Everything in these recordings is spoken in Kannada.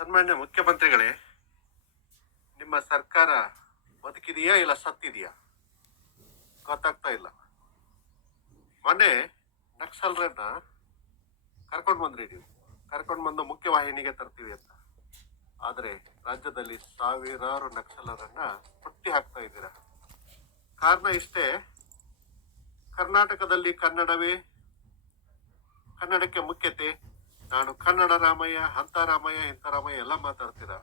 ಸನ್ಮಾನ್ಯ ಮುಖ್ಯಮಂತ್ರಿಗಳೇ, ನಿಮ್ಮ ಸರ್ಕಾರ ಬದುಕಿದೆಯಾ ಇಲ್ಲ ಸತ್ತಿದೆಯಾ? ಗೊತ್ತಾಗ್ತಾ ಇಲ್ಲ. ಮೊನ್ನೆ ನಕ್ಸಲ್ರನ್ನ ಕರ್ಕೊಂಡು ಬಂದ್ರಿ ನೀವು. ಕರ್ಕೊಂಡು ಬಂದು ಮುಖ್ಯವಾಹಿನಿಗೆ ತರ್ತೀವಿ ಅಂತ. ಆದರೆ ರಾಜ್ಯದಲ್ಲಿ ಸಾವಿರಾರು ನಕ್ಸಲರನ್ನ ಹುಟ್ಟಿ ಹಾಕ್ತಾ ಇದ್ದೀರ? ಕಾರಣ ಇಷ್ಟೇ, ಕರ್ನಾಟಕದಲ್ಲಿ ಕನ್ನಡವೇ ಕನ್ನಡಕ್ಕೆ ಮುಖ್ಯತೆ ನಾನು ಕನ್ನಡ ರಾಮಯ್ಯ, ಹಂತ ರಾಮಯ್ಯ, ಇಂಥ ರಾಮಯ್ಯ ಎಲ್ಲ ಮಾತಾಡ್ತೀರಾ?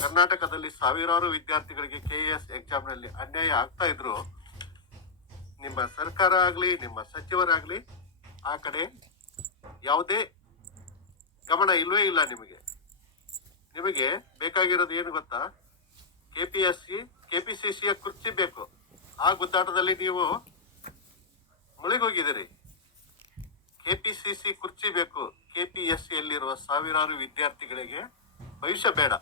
ಕರ್ನಾಟಕದಲ್ಲಿ ಸಾವಿರಾರು ವಿದ್ಯಾರ್ಥಿಗಳಿಗೆ ಕೆ ಎಸ್ ಎಕ್ಸಾಮ್ನಲ್ಲಿ ಅನ್ಯಾಯ ಆಗ್ತಾ ಇದ್ರು. ನಿಮ್ಮ ಸರ್ಕಾರ ಆಗಲಿ, ನಿಮ್ಮ ಸಚಿವರಾಗ್ಲಿ, ಆ ಕಡೆ ಯಾವುದೇ ಗಮನ ಇಲ್ವೇ ಇಲ್ಲ ನಿಮಗೆ. ನಿಮಗೆ ಬೇಕಾಗಿರೋದು ಏನು ಗೊತ್ತಾ? K P S C K P C ಸಿಯ ಕುರ್ಚಿ ಬೇಕು. ಆ ಗುದ್ದಾಟದಲ್ಲಿ ನೀವು ಮುಳುಗೋಗಿದ್ದೀರಿ ಕೆಪಿಸಿಸಿ ಕುರ್ಚಿ ಬೇಕು. ಕೆಪಿಎಸ್ಸಿ ಯಲ್ಲಿರುವ ಸಾವಿರಾರು ವಿದ್ಯಾರ್ಥಿಗಳಿಗೆ ಭವಿಷ್ಯ ಬೇಡ.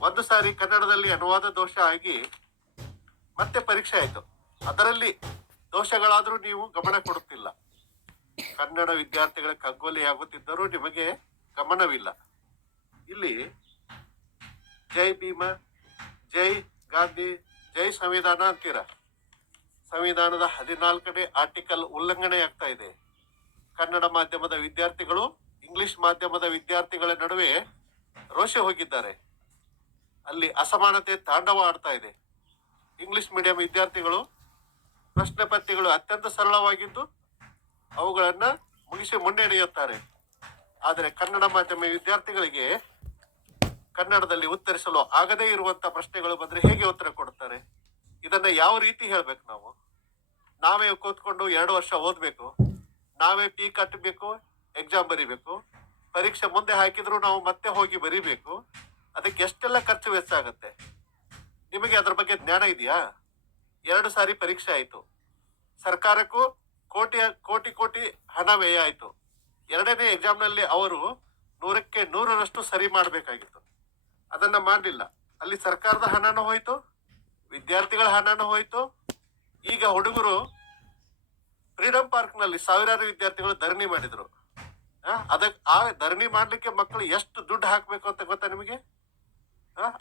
ಒಂದು ಸಾರಿ ಕನ್ನಡದಲ್ಲಿ ಅನುವಾದ ದೋಷ ಆಗಿ ಮತ್ತೆ ಪರೀಕ್ಷೆ ಆಯಿತು. ಅದರಲ್ಲಿ ದೋಷಗಳಾದರೂ ನೀವು ಗಮನ ಕೊಡುತ್ತಿಲ್ಲ. ಕನ್ನಡ ವಿದ್ಯಾರ್ಥಿಗಳ ಕಗ್ಗೊಲೆ ಆಗುತ್ತಿದ್ದರೂ ನಿಮಗೆ ಗಮನವಿಲ್ಲ. ಇಲ್ಲಿ ಜೈ ಭೀಮ, ಜೈ ಗಾಂಧಿ, ಜೈ ಸಂವಿಧಾನ ಅಂತೀರಾ. ಸಂವಿಧಾನದ ಹದಿನಾಲ್ಕನೇ ಆರ್ಟಿಕಲ್ ಉಲ್ಲಂಘನೆ ಆಗ್ತಾ ಇದೆ. ಕನ್ನಡ ಮಾಧ್ಯಮದ ವಿದ್ಯಾರ್ಥಿಗಳು, ಇಂಗ್ಲಿಷ್ ಮಾಧ್ಯಮದ ವಿದ್ಯಾರ್ಥಿಗಳ ನಡುವೆ ರೋಷೆ ಹೋಗಿದ್ದಾರೆ. ಅಲ್ಲಿ ಅಸಮಾನತೆ ತಾಂಡವ ಆಡ್ತಾ ಇದೆ. ಇಂಗ್ಲಿಷ್ ಮೀಡಿಯಂ ವಿದ್ಯಾರ್ಥಿಗಳು, ಪ್ರಶ್ನೆ ಪತ್ರಿಕೆಗಳು ಅತ್ಯಂತ ಸರಳವಾಗಿದ್ದು, ಅವುಗಳನ್ನು ಮುಗಿಸಿ ಮುನ್ನಡೆಯುತ್ತಾರೆ. ಆದರೆ ಕನ್ನಡ ಮಾಧ್ಯಮ ವಿದ್ಯಾರ್ಥಿಗಳಿಗೆ ಕನ್ನಡದಲ್ಲಿ ಉತ್ತರಿಸಲು ಆಗದೇ ಇರುವಂತಹ ಪ್ರಶ್ನೆಗಳು ಬಂದ್ರೆ ಹೇಗೆ ಉತ್ತರ ಕೊಡುತ್ತಾರೆ ಇದನ್ನ ಯಾವ ರೀತಿ ಹೇಳ್ಬೇಕು ನಾವು? ನಾವೇ ಕೂತ್ಕೊಂಡು ಎರಡು ವರ್ಷ ಓದ್ಬೇಕು, ನಾವೇ ಪಿ ಕಟ್ಟಬೇಕು ಎಕ್ಸಾಮ್ ಬರಿಬೇಕು, ಪರೀಕ್ಷೆ ಮುಂದೆ ಹಾಕಿದ್ರು ನಾವು ಮತ್ತೆ ಹೋಗಿ ಬರಿಬೇಕು, ಅದಕ್ಕೆ ಎಷ್ಟೆಲ್ಲ ಖರ್ಚು ವೆಚ್ಚ ಆಗುತ್ತೆ? ನಿಮಗೆ ಅದ್ರ ಬಗ್ಗೆ ಜ್ಞಾನ ಇದೆಯಾ? ಎರಡು ಸಾರಿ ಪರೀಕ್ಷೆ ಆಯಿತು. ಸರ್ಕಾರಕ್ಕೂ ಕೋಟಿ ಕೋಟಿ ಕೋಟಿ ಹಣ ವ್ಯಯ ಆಯಿತು. ಎರಡನೇ ಎಕ್ಸಾಮ್ನಲ್ಲಿ ಅವರು ನೂರಕ್ಕೆ ನೂರರಷ್ಟು ಸರಿ ಮಾಡಬೇಕಾಗಿತ್ತು. ಅದನ್ನ ಮಾಡಲಿಲ್ಲ. ಅಲ್ಲಿ ಸರ್ಕಾರದ ಹಣನೂ ಹೋಯಿತು, ವಿದ್ಯಾರ್ಥಿಗಳ ಹಣನೂ ಹೋಯಿತು. ಈಗ ಹುಡುಗರು ನಲ್ಲಿ ಸಾವಿರಾರು ವಿದ್ಯಾರ್ಥಿಗಳು ಧರಣಿ ಮಾಡಿದ್ರು. ಅದಕ್ಕೆ ಅದಕ್ ಆ ಧರಣಿ ಮಾಡ್ಲಿಕ್ಕೆ ಮಕ್ಕಳು ಎಷ್ಟು ದುಡ್ಡು ಹಾಕ್ಬೇಕು ಅಂತ ಗೊತ್ತಾ ನಿಮಗೆ?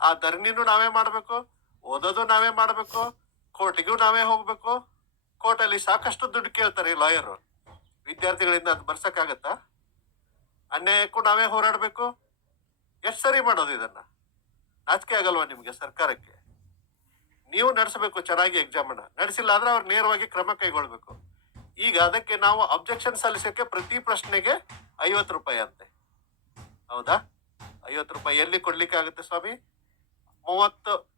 ಆ, ಧರಣಿನೂ ನಾವೇ ಮಾಡ್ಬೇಕು ಓದೋದು ನಾವೇ ಮಾಡ್ಬೇಕು ಕೋರ್ಟಿಗೂ ನಾವೇ ಹೋಗ್ಬೇಕು. ಕೋರ್ಟಲ್ಲಿ ಸಾಕಷ್ಟು ದುಡ್ಡು ಕೇಳ್ತಾರೆ ಲಾಯರ್. ವಿದ್ಯಾರ್ಥಿಗಳಿಂದ ಅದು ಬರ್ಸಕ್ಕಾಗತ್ತಾ? ಅನ್ಯಾಯಕ್ಕೂ ನಾವೇ ಹೋರಾಡ್ಬೇಕು. ಎಷ್ಟು ಸರಿ ಮಾಡೋದು ಇದನ್ನ? ನಾಚಿಕೆ ಆಗಲ್ವಾ ನಿಮಗೆ ಸರ್ಕಾರಕ್ಕೆ? ನೀವು ನಡೆಸಬೇಕು ಚೆನ್ನಾಗಿ ಎಕ್ಸಾಮ್ ಅನ್ನ. ನಡೆಸಿಲ್ಲ ಅಂದ್ರೆ ಅವ್ರು ನೇರವಾಗಿ ಕ್ರಮ ಕೈಗೊಳ್ಬೇಕು. ಈಗ ಅದಕ್ಕೆ ನಾವು ಅಬ್ಜೆಕ್ಷನ್ ಸಲ್ಲಿಸಕ್ಕೆ ಪ್ರತಿ ಪ್ರಶ್ನೆಗೆ ಐವತ್ತು ರೂಪಾಯಿ ಅಂತೆ. ಹೌದಾ? ಐವತ್ತು ರೂಪಾಯಿ ಎಲ್ಲಿ ಕೊಡ್ಲಿಕ್ಕೆ ಆಗುತ್ತೆ ಸ್ವಾಮಿ? ಮೂವತ್ತು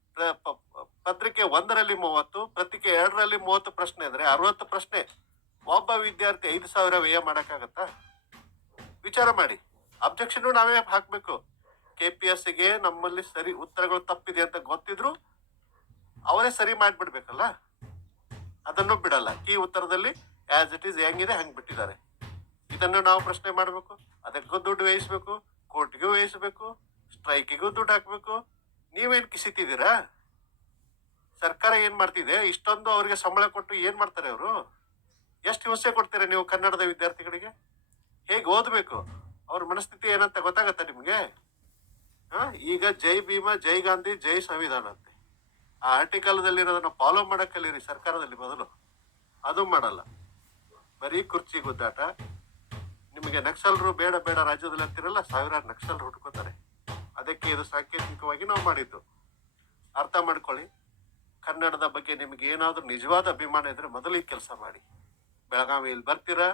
ಪತ್ರಿಕೆ ಒಂದರಲ್ಲಿ ಮೂವತ್ತು, ಪತ್ರಿಕೆ ಎರಡರಲ್ಲಿ ಮೂವತ್ತು ಪ್ರಶ್ನೆ ಅಂದ್ರೆ ಅರವತ್ತು ಪ್ರಶ್ನೆ. ಒಬ್ಬ ವಿದ್ಯಾರ್ಥಿ ಐದು ಸಾವಿರ ವ್ಯಯ ಮಾಡಕ್ಕಾಗತ್ತಾ? ವಿಚಾರ ಮಾಡಿ. ಅಬ್ಜೆಕ್ಷನ್ ನಾವೇ ಹಾಕ್ಬೇಕು. ಕೆ ಪಿ ಎಸ್ಗೆ ನಮ್ಮಲ್ಲಿ ಸರಿ ಉತ್ತರಗಳು ತಪ್ಪಿದೆ ಅಂತ ಗೊತ್ತಿದ್ರು ಅವರೇ ಸರಿ ಮಾಡಿಬಿಡ್ಬೇಕಲ್ಲ? ಅದನ್ನು ಬಿಡಲ್ಲ. ಈ ಉತ್ತರದಲ್ಲಿ ಆಸ್ ಇಟ್ ಈಸ್ ಹೆಂಗಿದೆ, ಹಂಗ್ ಬಿಟ್ಟಿದ್ದಾರೆ. ಇದನ್ನು ನಾವು ಪ್ರಶ್ನೆ ಮಾಡಬೇಕು, ಅದಕ್ಕೂ ದುಡ್ಡು ವ್ಯಯಿಸ್ಬೇಕು, ಕೋರ್ಟ್ಗೂ ವ್ಯಯಿಸ್ಬೇಕು, ಸ್ಟ್ರೈಕಿಗೂ ದುಡ್ಡು ಹಾಕ್ಬೇಕು. ನೀವೇನು ಕಿಸಿತಿದ್ದೀರಾ? ಸರ್ಕಾರ ಏನು ಮಾಡ್ತಿದೆ? ಇಷ್ಟೊಂದು ಅವರಿಗೆ ಸಂಬಳ ಕೊಟ್ಟು ಏನು ಮಾಡ್ತಾರೆ ಅವರು? ಎಷ್ಟು ಹಿಂಸೆ ಕೊಡ್ತೀರಾ ನೀವು ಕನ್ನಡದ ವಿದ್ಯಾರ್ಥಿಗಳಿಗೆ? ಹೇಗೆ ಓದಬೇಕು? ಅವ್ರ ಮನಸ್ಥಿತಿ ಏನಂತ ಗೊತ್ತಾಗತ್ತಾ ನಿಮಗೆ? ಹಾಂ, ಈಗ ಜೈ ಭೀಮ, ಜೈ ಗಾಂಧಿ, ಜೈ ಸಂವಿಧಾನ ಅಂತೆ. ಆ ಆರ್ಟಿಕಲ್ದಲ್ಲಿರೋದನ್ನು ಫಾಲೋ ಮಾಡಕ್ ಕಲೀರಿ ಸರ್ಕಾರದಲ್ಲಿ ಮೊದಲು. ಅದು ಮಾಡಲ್ಲ. ಬರೀ ಕುರ್ಚಿ ಗುದ್ದಾಟ. ನಿಮಗೆ ನಕ್ಸಲರು ಬೇಡ ಬೇಡ ರಾಜ್ಯದಲ್ಲಿ ಅಂತಿರಲ್ಲ, ಸಾವಿರಾರು ನಕ್ಸಲರು ಹುಡ್ಕೋತಾರೆ ಅದಕ್ಕೆ ಇದು ಸಾಂಕೇತಿಕವಾಗಿ ನಾವು ಮಾಡಿದ್ದು. ಅರ್ಥ ಮಾಡ್ಕೊಳ್ಳಿ. ಕನ್ನಡದ ಬಗ್ಗೆ ನಿಮಗೆ ಏನಾದ್ರೂ ನಿಜವಾದ ಅಭಿಮಾನ ಇದ್ರೆ ಮೊದಲು ಈ ಕೆಲಸ ಮಾಡಿ. ಬೆಳಗಾವಿಯಲ್ಲಿ ಬರ್ತೀರಾ?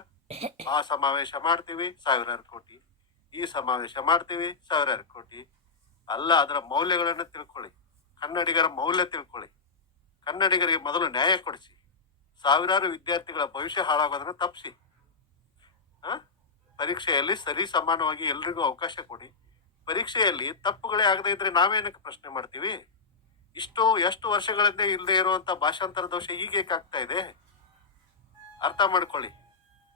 ಆ ಸಮಾವೇಶ ಮಾಡ್ತೀವಿ, ಸಾವಿರಾರು ಕೋಟಿ. ಈ ಸಮಾವೇಶ ಮಾಡ್ತೀವಿ, ಸಾವಿರಾರು ಕೋಟಿ. ಅಲ್ಲ, ಅದರ ಮೌಲ್ಯಗಳನ್ನು ತಿಳ್ಕೊಳ್ಳಿ. ಕನ್ನಡಿಗರ ಮೌಲ್ಯ ತಿಳ್ಕೊಳ್ಳಿ. ಕನ್ನಡಿಗರಿಗೆ ಮೊದಲು ನ್ಯಾಯ ಕೊಡಿಸಿ. ಸಾವಿರಾರು ವಿದ್ಯಾರ್ಥಿಗಳ ಭವಿಷ್ಯ ಹಾಳಾಗೋದನ್ನ ತಪ್ಪಿಸಿ? ಪರೀಕ್ಷೆಯಲ್ಲಿ ಸರಿ ಸಮಾನವಾಗಿ ಎಲ್ರಿಗೂ ಅವಕಾಶ ಕೊಡಿ. ಪರೀಕ್ಷೆಯಲ್ಲಿ ತಪ್ಪುಗಳೇ ಆಗದೇ ಇದ್ರೆ ನಾವೇನಕ್ಕೆ ಪ್ರಶ್ನೆ ಮಾಡ್ತೀವಿ? ಇಷ್ಟು ಎಷ್ಟು ವರ್ಷಗಳಿಂದ ಇಲ್ಲದೆ ಇರುವಂತ ಭಾಷಾಂತರ ದೋಷ ಈಗ ಏಕೆ ಆಗ್ತಾ ಇದೆ? ಅರ್ಥ ಮಾಡ್ಕೊಳ್ಳಿ.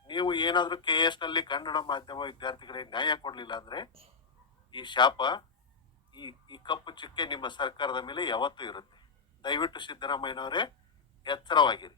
ನೀವು ಏನಾದ್ರೂ ಕೆ ಎಸ್ನಲ್ಲಿ ಕನ್ನಡ ಮಾಧ್ಯಮ ವಿದ್ಯಾರ್ಥಿಗಳಿಗೆ ನ್ಯಾಯ ಕೊಡ್ಲಿಲ್ಲ ಅಂದ್ರೆ ಈ ಶಾಪ, ಈ ಈ ಕಪ್ಪು ಚುಕ್ಕೆ ನಿಮ್ಮ ಸರ್ಕಾರದ ಮೇಲೆ ಯಾವತ್ತೂ ಇರುತ್ತೆ. ದಯವಿಟ್ಟು ಸಿದ್ದರಾಮಯ್ಯನವರೇ ಎಚ್ಚರವಾಗಿರಿ